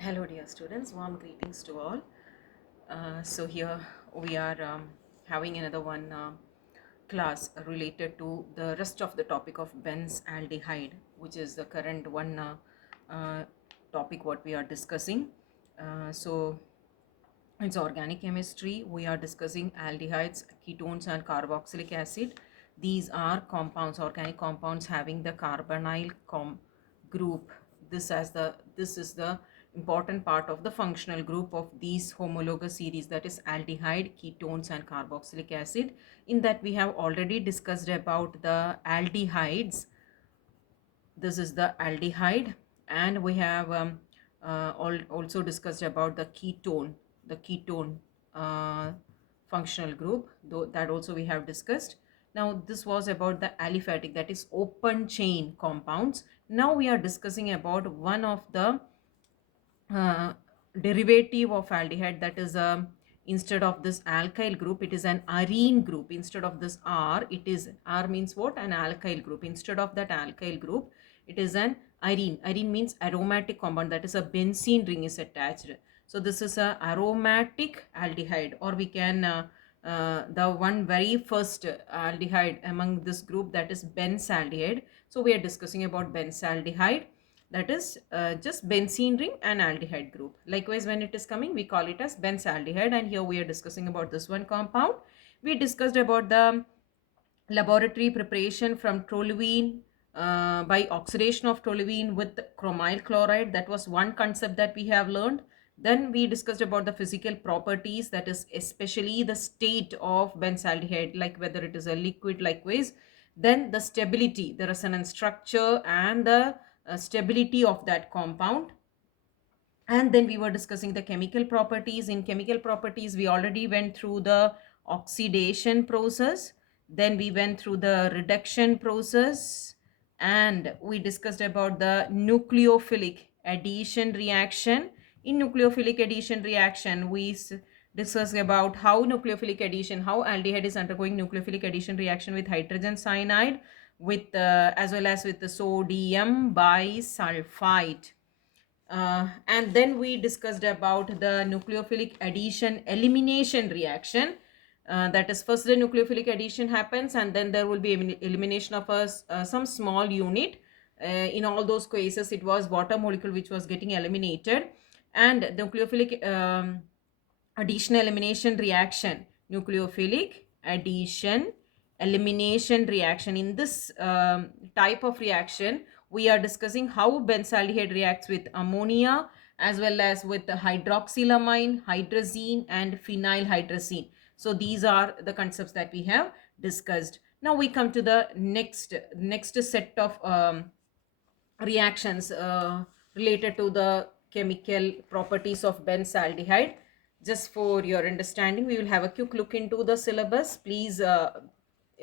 Hello dear students, warm greetings to all. So here we are having another one class related to the rest of the topic of benzaldehyde, which is the current one topic what we are discussing. So it's organic chemistry. We are discussing aldehydes, ketones and carboxylic acid. These are compounds, organic compounds having the carbonyl group. This is the important part of the functional group of these homologous series, that is aldehyde, ketones and carboxylic acid. In that we have already discussed about the aldehydes. This is the aldehyde, and we have also discussed about the ketone uh, functional group, though that also we have discussed. Now this was about the aliphatic, that is open chain compounds. Now we are discussing about one of the uh, derivative of aldehyde, that is instead of this alkyl group it is an arene group. Instead of this R, it is R means what? An alkyl group. Instead of that alkyl group it is an arene. Arene means aromatic compound, that is a benzene ring is attached. So this is a aromatic aldehyde, or we can the one very first aldehyde among this group, that is benzaldehyde. So we are discussing about benzaldehyde, that is just benzene ring and aldehyde group. Likewise, when it is coming, we call it as benzaldehyde, and here we are discussing about this one compound. We discussed about the laboratory preparation from toluene by oxidation of toluene with chromyl chloride. That was one concept that we have learned. Then we discussed about the physical properties, that is especially the state of benzaldehyde, like whether it is a liquid. Likewise, then the stability, the resonance structure and the stability of that compound. And then we were discussing the chemical properties. In chemical properties we already went through the oxidation process, then we went through the reduction process, and we discussed about the nucleophilic addition reaction. In nucleophilic addition reaction we discussed about how nucleophilic addition, how aldehyde is undergoing nucleophilic addition reaction with hydrogen cyanide, with as well as with the sodium bisulfite. And then we discussed about the nucleophilic addition elimination reaction. That is, first the nucleophilic addition happens and then there will be elimination of some small unit. In all those cases it was water molecule which was getting eliminated. And nucleophilic addition elimination reaction, nucleophilic addition elimination reaction, in this type of reaction we are discussing how benzaldehyde reacts with ammonia as well as with the hydroxylamine, hydrazine and phenylhydrazine. So these are the concepts that we have discussed. Now we come to the next set of reactions related to the chemical properties of benzaldehyde. Just for your understanding, we will have a quick look into the syllabus. Please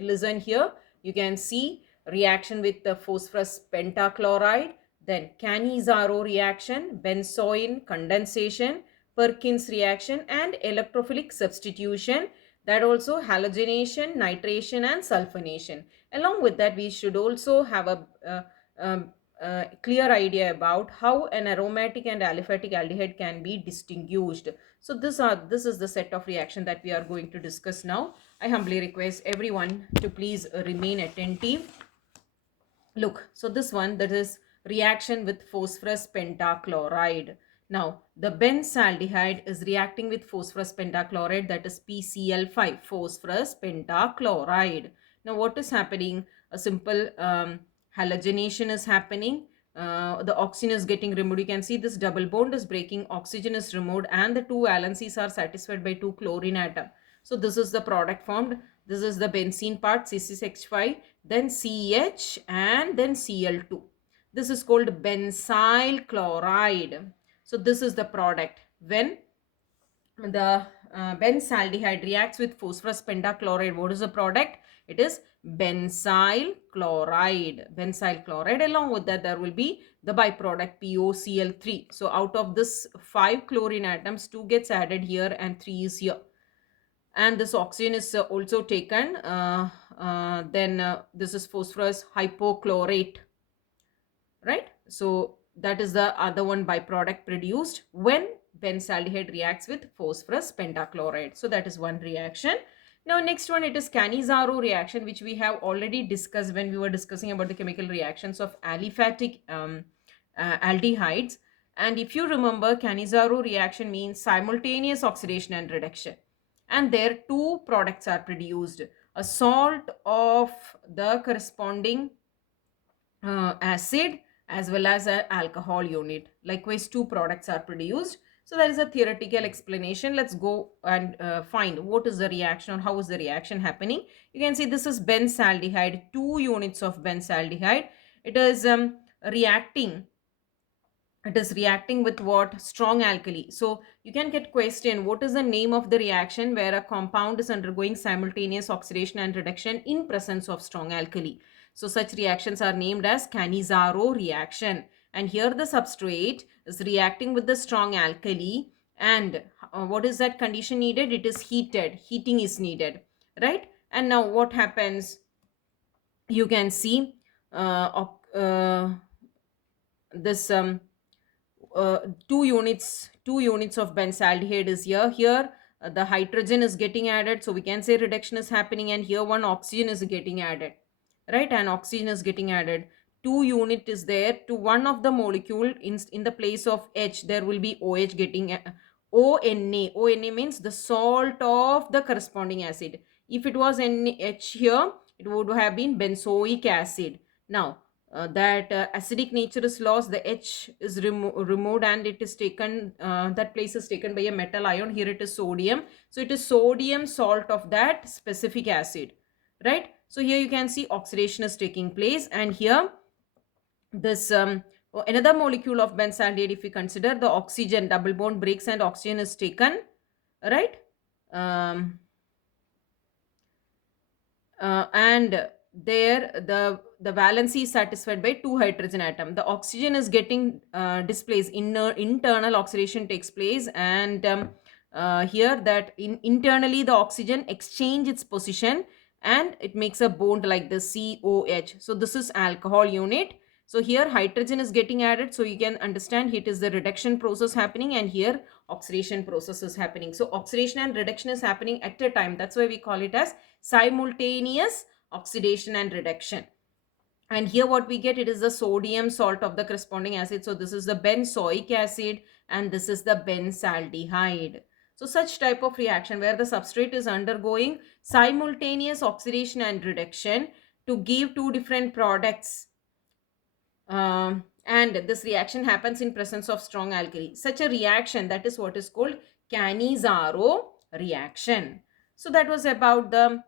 listen here. You can see reaction with the phosphorus pentachloride, then Cannizzaro reaction, benzoin condensation, Perkins reaction and electrophilic substitution, that also halogenation, nitration and sulfonation. Along with that, we should also have a clear idea about how an aromatic and aliphatic aldehyde can be distinguished. So this is the set of reaction that we are going to discuss now. I humbly request everyone to please remain attentive. Look, so this one, that is reaction with phosphorus pentachloride. Now the benzaldehyde is reacting with phosphorus pentachloride, that is PCl5, phosphorus pentachloride. Now what is happening? A simple halogenation is happening. The oxygen is getting removed. You can see this double bond is breaking, oxygen is removed and the two valencies are satisfied by two chlorine atom. So this is the product formed. This is the benzene part, c6h5, then CH and then Cl2. This is called benzyl chloride. So this is the product. When the benzaldehyde reacts with phosphorus pentachloride, what is the product? It is benzyl chloride. Benzyl chloride. Along with that, there will be the byproduct POCl3. So out of this 5 chlorine atoms, 2 gets added here and 3 is here. And this oxygen is also taken. Then this is phosphorus hypochlorate, right? So that is the other one byproduct produced when benzaldehyde reacts with phosphorus pentachloride. So that is one reaction. Now next one, it is Cannizzaro reaction, which we have already discussed when we were discussing about the chemical reactions of aliphatic aldehydes. And if you remember, Cannizzaro reaction means simultaneous oxidation and reduction, and there two products are produced: a salt of the corresponding acid as well as an alcohol unit. Likewise, two products are produced. So there is a theoretical explanation. Let's go and find what is the reaction or how is the reaction happening. You can see this is benzaldehyde, 2 units of benzaldehyde. It is reacting it is reacting with what? Strong alkali. So you can get question, what is the name of the reaction where a compound is undergoing simultaneous oxidation and reduction in presence of strong alkali? So such reactions are named as Cannizzaro reaction. And here the substrate is reacting with the strong alkali, and what is that condition needed? It is heated. Heating is needed, right? And now what happens? You can see this 2 units of benzaldehyde is here. The hydrogen is getting added, so we can say reduction is happening, and here one oxygen is getting added, right? And oxygen is getting added. 2 unit is there to one of the molecule. In the place of H, there will be OH getting ONA means the salt of the corresponding acid. If it was NH here, it would have been benzoic acid. Now that acidic nature is lost, the H is removed, and it is taken, that place is taken by a metal ion. Here it is sodium, so it is sodium salt of that specific acid, right? So here you can see oxidation is taking place, and here this another molecule of benzaldehyde, if we consider the oxygen, double bond breaks and oxygen is taken, right? And there the valency is satisfied by 2 hydrogen atom. The oxygen is getting displaced. Internal oxidation takes place, and here that internally the oxygen exchange its position and it makes a bond like the COH. So this is alcohol unit. So here hydrogen is getting added, so you can understand it is the reduction process happening, and here oxidation process is happening. So oxidation and reduction is happening at a time. That's why we call it as simultaneous oxidation and reduction. And here what we get, it is the sodium salt of the corresponding acid. So this is the benzoic acid, and this is the benzaldehyde. So such type of reaction where the substrate is undergoing simultaneous oxidation and reduction to give two different products, and this reaction happens in presence of strong alkali. Such a reaction, that is what is called Cannizzaro reaction. So that was about the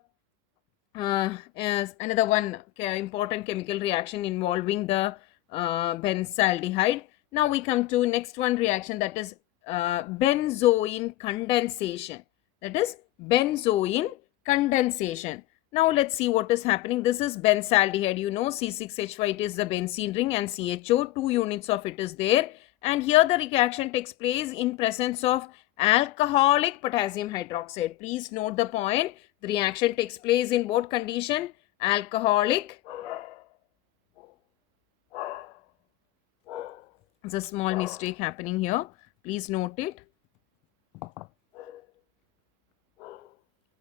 another one important chemical reaction involving the benzaldehyde. Now we come to next one reaction, that is benzoin condensation. That is benzoin condensation. Now let's see what is happening. This is benzaldehyde. You know, c6h5, it is the benzene ring, and CHO, 2 units of it is there. And here the reaction takes place in presence of alcoholic potassium hydroxide. Please note the point. The reaction takes place in what condition? Alcoholic. There's a small mistake happening here. Please note it.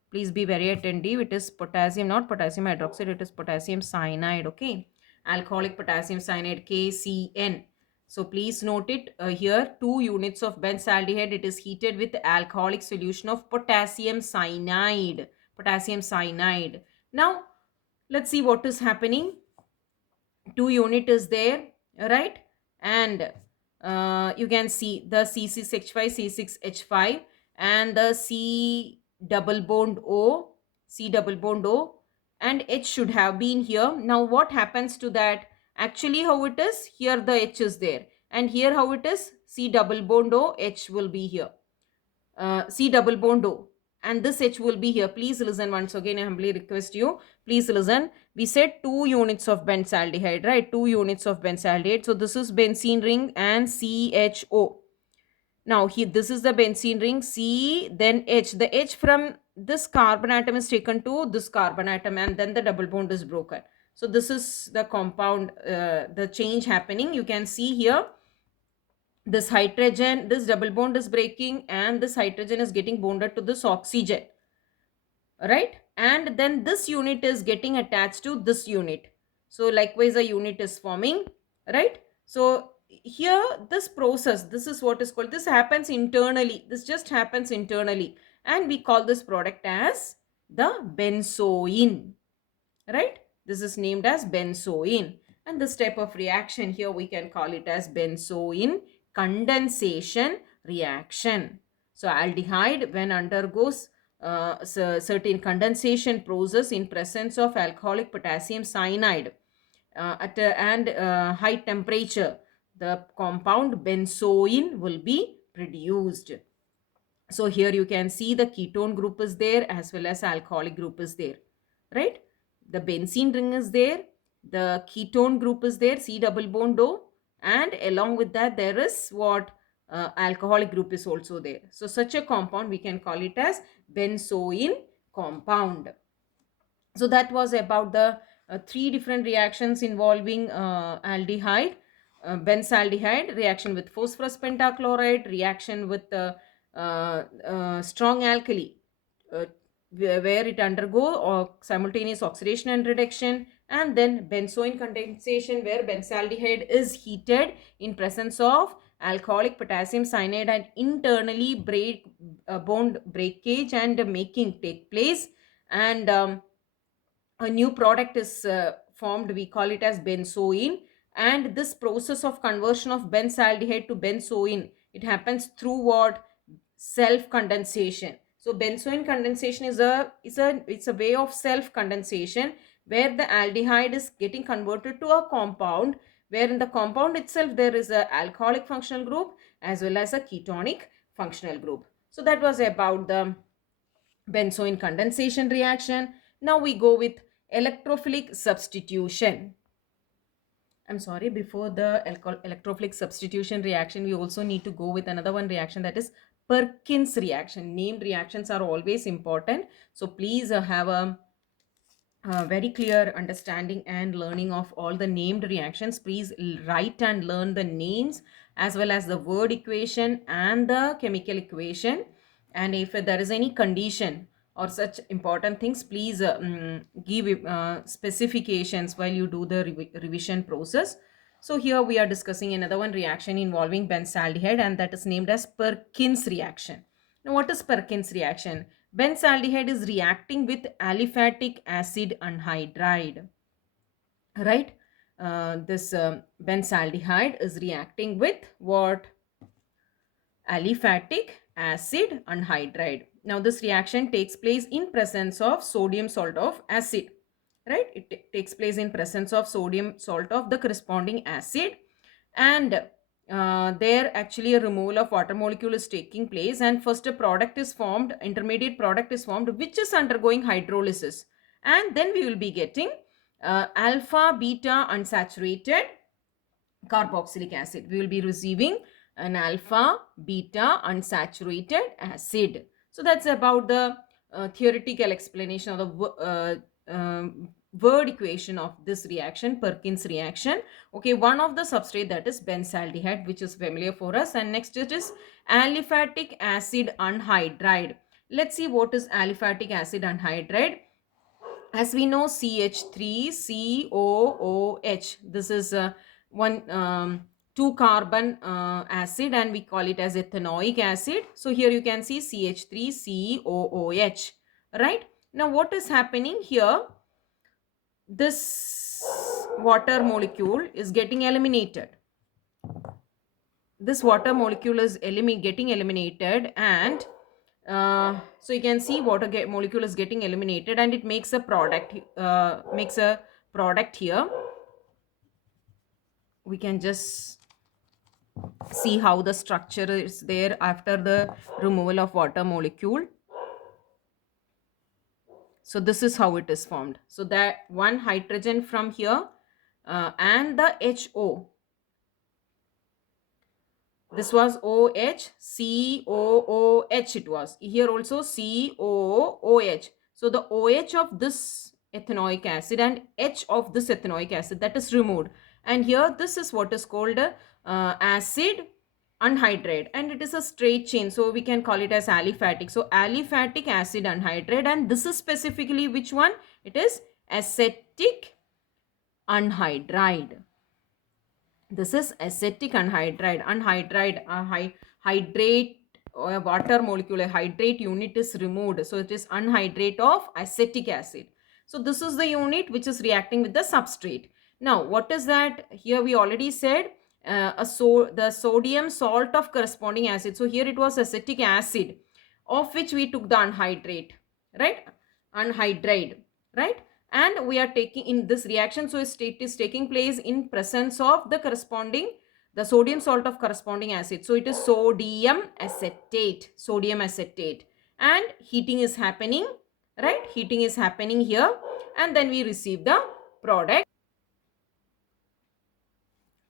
Please be very attentive. It is potassium, not potassium hydroxide. It is potassium cyanide. Okay. Alcoholic potassium cyanide, KCN. So please note it here. 2 units of benzaldehyde. It is heated with alcoholic solution of potassium cyanide. Potassium cyanide. Now let's see what is happening. 2 unit is there, right? And you can see the c6h5, c6h5, and the C double bond O, and H should have been here. Now what happens to that? Actually, how it is, here the H is there, and here how it is, C double bond O, H will be here, C double bond O, and this H will be here. Please listen once again. I humbly request you, please listen. We said 2 units of benzaldehyde, right? 2 units of benzaldehyde. So this is benzene ring and CHO. Now here this is the benzene ring, C, then H. The H from this carbon atom is taken to this carbon atom, and then the double bond is broken. So this is the compound, the change happening. You can see here this hydrogen, this double bond is breaking and this hydrogen is getting bonded to this oxygen, right? And then this unit is getting attached to this unit. So likewise a unit is forming, right? So here this process, this is what is called, this happens internally, this just happens internally, and we call this product as the benzoin, right? This is named as benzoin, and this type of reaction here we can call it as benzoin condensation reaction. So aldehyde, when undergoes certain condensation process in presence of alcoholic potassium cyanide at high temperature, the compound benzoin will be produced. So here you can see the ketone group is there as well as alcoholic group is there, right? The benzene ring is there, the ketone group is there, C double bond O, and along with that there is what, alcoholic group is also there. So such a compound we can call it as benzoin compound. So that was about the three different reactions involving aldehyde, benzaldehyde, reaction with phosphorus pentachloride, reaction with strong alkali, uh, where it undergo or simultaneous oxidation and reduction, and then benzoin condensation where benzaldehyde is heated in presence of alcoholic potassium cyanide and internally bond breakage and making take place, and a new product is formed, we call it as benzoin. And this process of conversion of benzaldehyde to benzoin, it happens through what, self condensation. So benzoin condensation is a way of self condensation where the aldehyde is getting converted to a compound, where in the compound itself there is a alcoholic functional group as well as a ketonic functional group. So that was about the benzoin condensation reaction. Now we go with electrophilic substitution. I'm sorry, before the electrophilic substitution reaction, we also need to go with another one reaction, that is Perkins reaction. Named reactions are always important. So please have a very clear understanding and learning of all the named reactions. Please write and learn the names as well as the word equation and the chemical equation. And if there is any condition or such important things, please give specifications while you do the revision process. So here we are discussing another one reaction involving benzaldehyde, and that is named as Perkins reaction. Now what is Perkins reaction? Benzaldehyde is reacting with aliphatic acid anhydride, right? This benzaldehyde is reacting with what? Aliphatic acid anhydride. Now this reaction takes place in presence of sodium salt of acid, right? It takes place in presence of sodium salt of the corresponding acid, and there actually a removal of water molecule is taking place, and first a product is formed, intermediate product is formed, which is undergoing hydrolysis, and then we will be getting alpha beta unsaturated carboxylic acid. We will be receiving an alpha beta unsaturated acid. So that's about the theoretical explanation of the word equation of this reaction, Perkins reaction. Okay, one of the substrate, that is benzaldehyde, which is familiar for us, and next it is aliphatic acid anhydride. Let's see what is aliphatic acid anhydride. As we know, CH3COOH, this is one 2 carbon acid, and we call it as ethanoic acid. So here you can see CH3COOH, right? Now what is happening here? This water molecule is getting eliminated. This water molecule is getting eliminated, and so you can see water molecule is getting eliminated, and it makes a product here. We can just see how the structure is there after the removal of water molecule. So this is how it is formed. So that one hydrogen from here and the HO. This was OH, COOH it was. Here also COOH. So the OH of this ethanoic acid and H of this ethanoic acid, that is removed. And here this is what is called acid anhydride, and it is a straight chain, so we can call it as aliphatic. So aliphatic acid anhydride, and this is specifically which one? It is acetic anhydride. This is acetic anhydride. Anhydride, hydrate, water molecule, a hydrate unit is removed. So it is anhydrate of acetic acid. So this is the unit which is reacting with the substrate. Now what is that? Here we already said the sodium salt of corresponding acid. So here it was acetic acid, of which we took the anhydrate, right? Anhydride, right? And we are taking in this reaction, so it is taking place in presence of the corresponding, the sodium salt of corresponding acid. So it is sodium acetate, and heating is happening, right? Heating is happening here, and then we receive the product.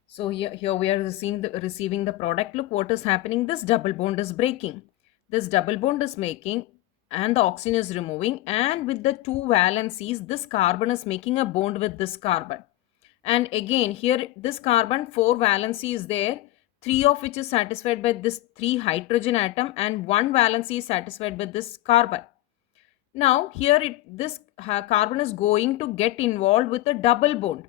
So here we are receiving the product. Look what is happening. This double bond is breaking. This double bond is making, and the oxygen is removing, and with the two valencies, this carbon is making a bond with this carbon. And again here this carbon, 4 valency is there, 3 of which is satisfied by this 3 hydrogen atom, and 1 valency is satisfied by this carbon. Now here this carbon is going to get involved with a double bond.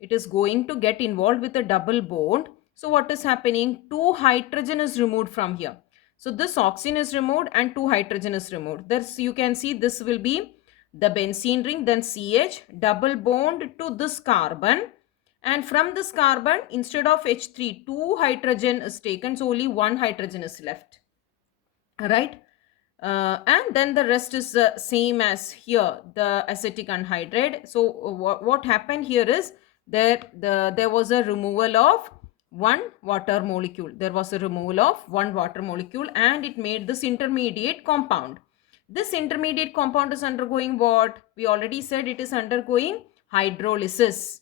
It is going to get involved with a double bond. So what is happening? 2 hydrogen is removed from here. So this oxygen is removed and 2 hydrogen is removed. Thus you can see this will be the benzene ring, then CH, double bond to this carbon. And from this carbon, instead of H3, 2 hydrogen is taken. So only 1 hydrogen is left. Right? And then the rest is the same as here, the acetic anhydride. So what happened here is there was a removal of one water molecule. There was a removal of one water molecule, and it made this intermediate compound. This intermediate compound is undergoing what? We already said it is undergoing hydrolysis.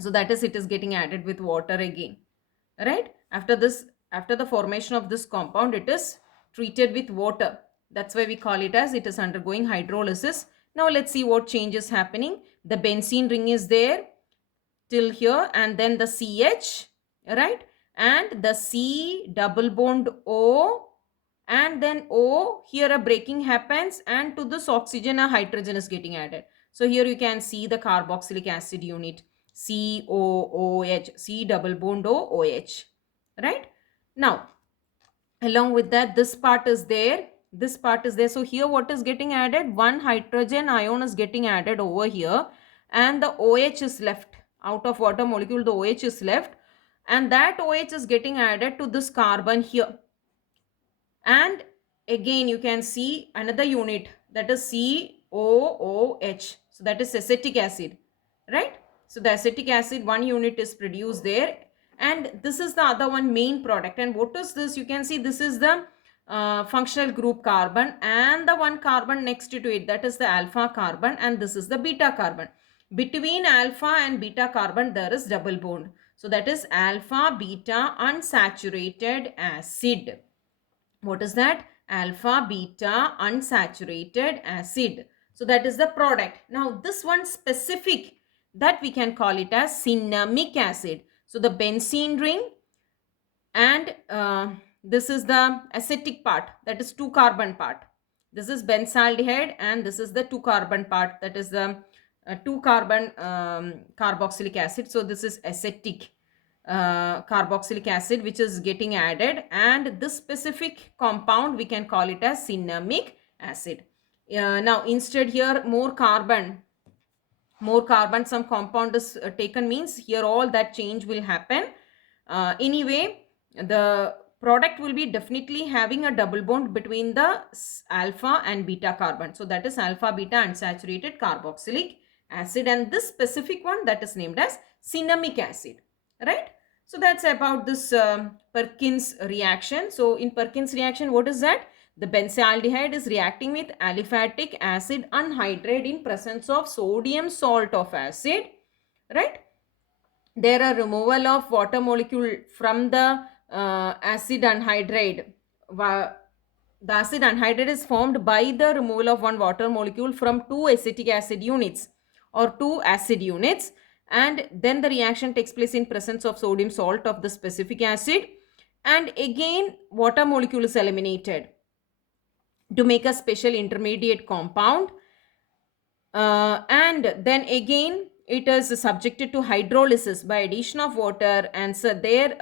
So that is, it is getting added with water again, right? After the formation of this compound, it is treated with water. That's why we call it as it is undergoing hydrolysis. Now let's see what change is happening. The benzene ring is there till here, and then the CH, right? And the C double bond O, and then O, here a breaking happens, and to this oxygen a hydrogen is getting added. So here you can see the carboxylic acid unit, COOH, C double bond OH, right? Now along with that, this part is there, this part is there. So here what is getting added? One hydrogen ion is getting added over here, and the OH is left. Out of water molecule, the OH is left, and that OH is getting added to this carbon here. And again you can see another unit, that is COOH. So that is acetic acid, right? So the acetic acid, one unit is produced there, and this is the other one, main product. And what is this? You can see this is the functional group carbon, and the one carbon next to it, that is the alpha carbon, and this is the beta carbon. Between alpha and beta carbon there is double bond. So that is alpha beta unsaturated acid. What is that? Alpha beta unsaturated acid. So that is the product. Now this one specific, that we can call it as cinnamic acid. So the benzene ring, and this is the acetic part, that is 2 carbon part. This is benzaldehyde, and this is the 2 carbon part, that is the 2 carbon carboxylic acid. So this is acetic carboxylic acid which is getting added, and this specific compound we can call it as cinnamic acid. Now instead here more carbon, some compound is taken, means here all that change will happen. Anyway, the product will be definitely having a double bond between the alpha and beta carbon. So that is alpha beta unsaturated carboxylic acid, and this specific one, that is named as cinnamic acid, right? So that's about this Perkins reaction. So in Perkins reaction, what is that? The benzaldehyde is reacting with aliphatic acid anhydride in presence of sodium salt of acid, right? There are removal of water molecule from the acid anhydride. The acid anhydride is formed by the removal of one water molecule from 2 acetic acid units or 2 acid units, and then the reaction takes place in presence of sodium salt of the specific acid. and again water molecule is eliminated to make a special intermediate compound, and then again it is subjected to hydrolysis by addition of water, and so there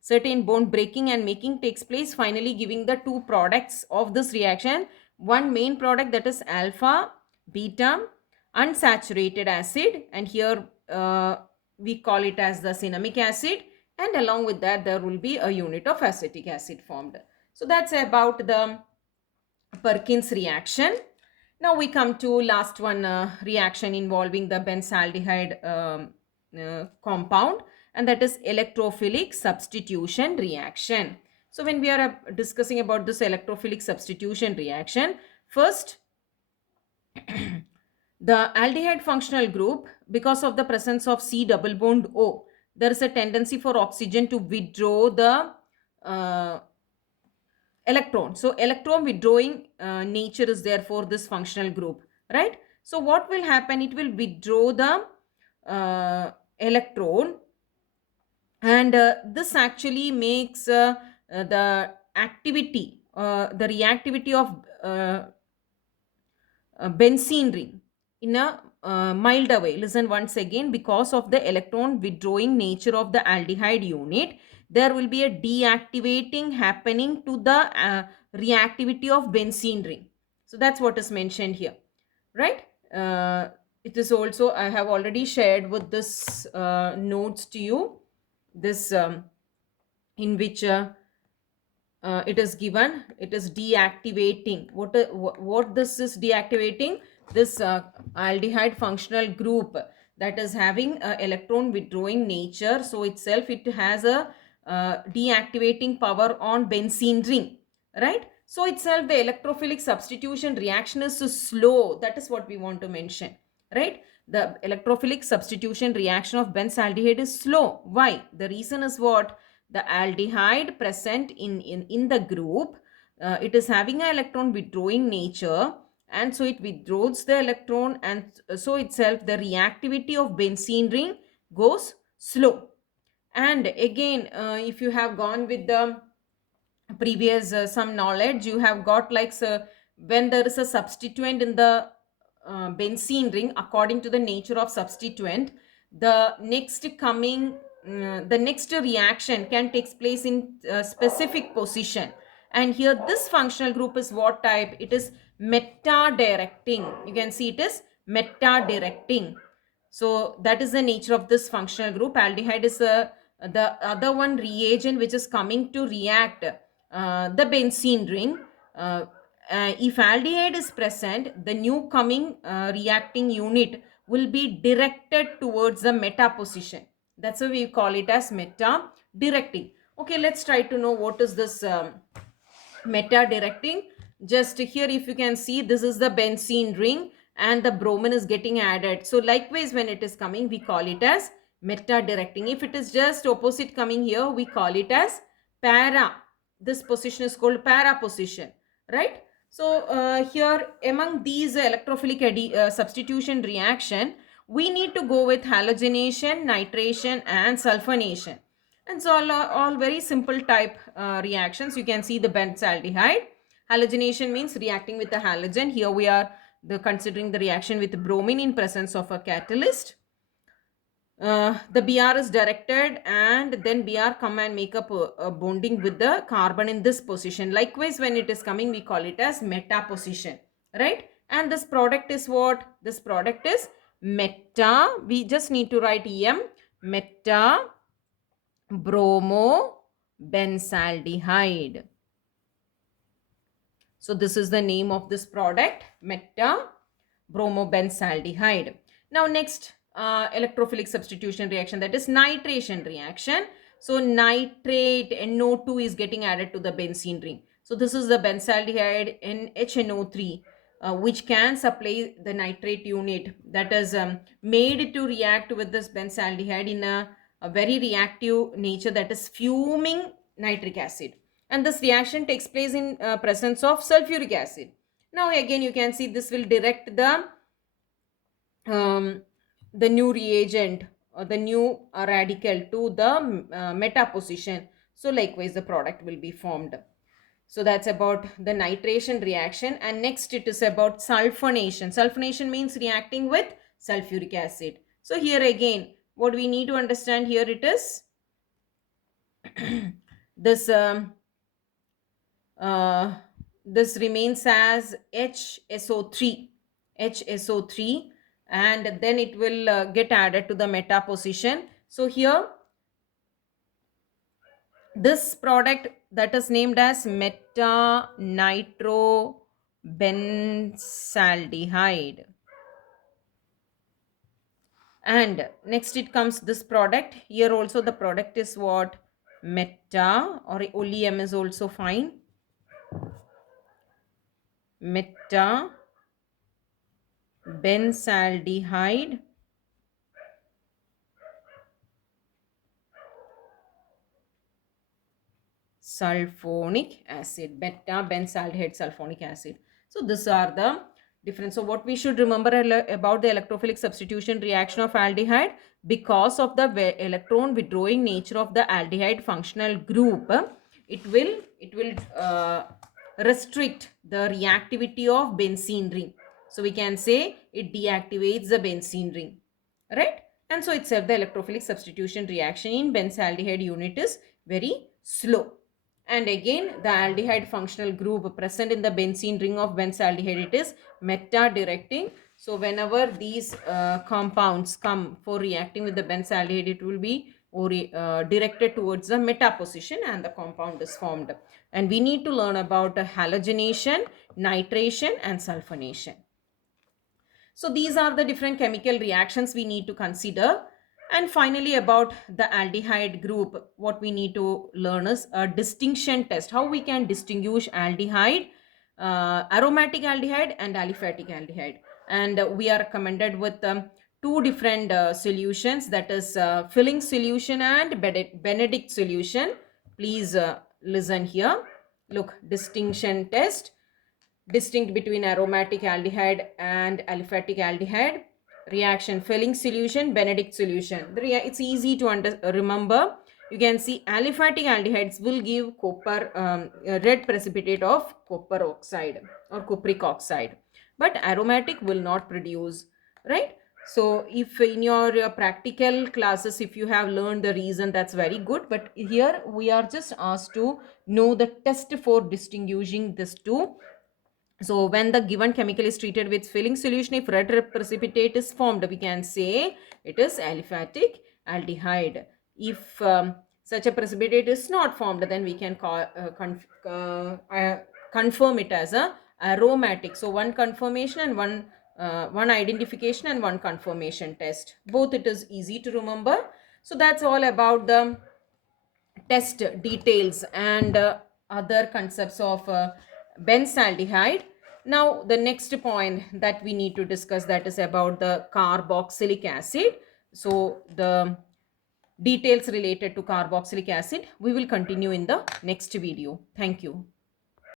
certain bond breaking and making takes place, finally giving the two products of this reaction. One main product, that is alpha beta unsaturated acid, and here we call it as the cinnamic acid, and along with that there will be a unit of acetic acid formed. So that's about the Perkins reaction. Now we come to last one reaction involving the benzaldehyde compound, and that is electrophilic substitution reaction. So when we are discussing about this electrophilic substitution reaction, first the aldehyde functional group, because of the presence of C double bond O, there is a tendency for oxygen to withdraw the electron. So electron withdrawing nature is there for this functional group, right? So what will happen, it will withdraw the electron, and this actually makes the activity, the reactivity of benzene ring in a milder way. Listen once again, because of the electron withdrawing nature of the aldehyde unit, there will be a deactivating happening to the reactivity of benzene ring. So that's what is mentioned here, right? It is also, I have already shared with this notes to you, this in which it is given, it is deactivating. What this is deactivating? This aldehyde functional group that is having a electron withdrawing nature, so itself it has a deactivating power on benzene ring, right? So itself the electrophilic substitution reaction is slow. That is what we want to mention, right? The electrophilic substitution reaction of benzaldehyde is slow. Why? The reason is what? The aldehyde present in the group, it is having an electron withdrawing nature, and so it withdraws the electron, and so itself the reactivity of benzene ring goes slow. And again, if you have gone with the previous some knowledge, you have got like, so when there is a substituent in the benzene ring, according to the nature of substituent, the next coming the next reaction can take place in specific position, and here this functional group is what type? It is meta directing. You can see it is meta directing. So that is the nature of this functional group. Aldehyde is the other one reagent which is coming to react the benzene ring. If aldehyde is present, the new coming reacting unit will be directed towards the meta position. That's why we call it as meta directing. Okay, let's try to know what is this meta directing. Just here, if you can see, this is the benzene ring and the bromine is getting added. So likewise, when it is coming, we call it as meta directing. If it is just opposite coming here, we call it as para. This position is called para position, right? So here, among these electrophilic substitution reaction, we need to go with halogenation, nitration and sulfonation. And so all very simple type reactions. You can see the benzaldehyde. Halogenation means reacting with the halogen. Here we are considering the reaction with bromine in presence of a catalyst. The Br is directed, and then Br come and make up a bonding with the carbon in this position. Likewise, when it is coming, we call it as meta position, right? And this product is what? This product is meta. We just need to write M, meta bromo benzaldehyde. So this is the name of this product, meta bromo benzaldehyde. Now next electrophilic substitution reaction, that is nitration reaction. So nitrate NO2 is getting added to the benzene ring. So this is the benzaldehyde NHNO3 which can supply the nitrate unit, that is made to react with this benzaldehyde in a very reactive nature, that is fuming nitric acid, and this reaction takes place in presence of sulfuric acid. Now again you can see this will direct the new reagent or the new radical to the meta position. So likewise the product will be formed. So that's about the nitration reaction. And next it is about sulfonation. Sulfonation means reacting with sulfuric acid. So here again, what we need to understand here, it is this uh, this remains as HSO3, and then it will get added to the meta position. So here this product that is named as meta nitro benzaldehyde. And next it comes this product. Here also the product is what? Meta, or only M is also fine. Meta benzaldehyde sulfonic acid. Beta benzaldehyde sulfonic acid. So these are the difference. So what we should remember about the electrophilic substitution reaction of aldehyde, because of the electron withdrawing nature of the aldehyde functional group, it will restrict the reactivity of benzene ring. So we can say it deactivates the benzene ring, right? And so itself the electrophilic substitution reaction in benzaldehyde unit is very slow. And again, the aldehyde functional group present in the benzene ring of benzaldehyde, it is meta directing. So whenever these compounds come for reacting with the benzaldehyde, it will be directed towards the meta position and the compound is formed. And we need to learn about halogenation, nitration and sulfonation. So these are the different chemical reactions we need to consider. And finally, about the aldehyde group, what we need to learn is a distinction test. How we can distinguish aldehyde, aromatic aldehyde and aliphatic aldehyde. And we are recommended with two different solutions, that is filling solution and Benedict solution. Please listen here. Look, distinction test. Distinct between aromatic aldehyde and aliphatic aldehyde. Reaction filling solution, Benedict solution. It's easy to remember. You can see aliphatic aldehydes will give copper, red precipitate of copper oxide or cupric oxide, but aromatic will not produce, right? So if in your practical classes, if you have learned the reason, that's very good, but here we are just asked to know the test for distinguishing these two. So when the given chemical is treated with filling solution, if red precipitate is formed, we can say it is aliphatic aldehyde. If such a precipitate is not formed, then we can confirm it as a aromatic. So one confirmation and one identification and one confirmation test. Both it is easy to remember. So that's all about the test details and other concepts of benzaldehyde. Now the next point that we need to discuss, that is about the carboxylic acid. So the details related to carboxylic acid we will continue in the next video. Thank you.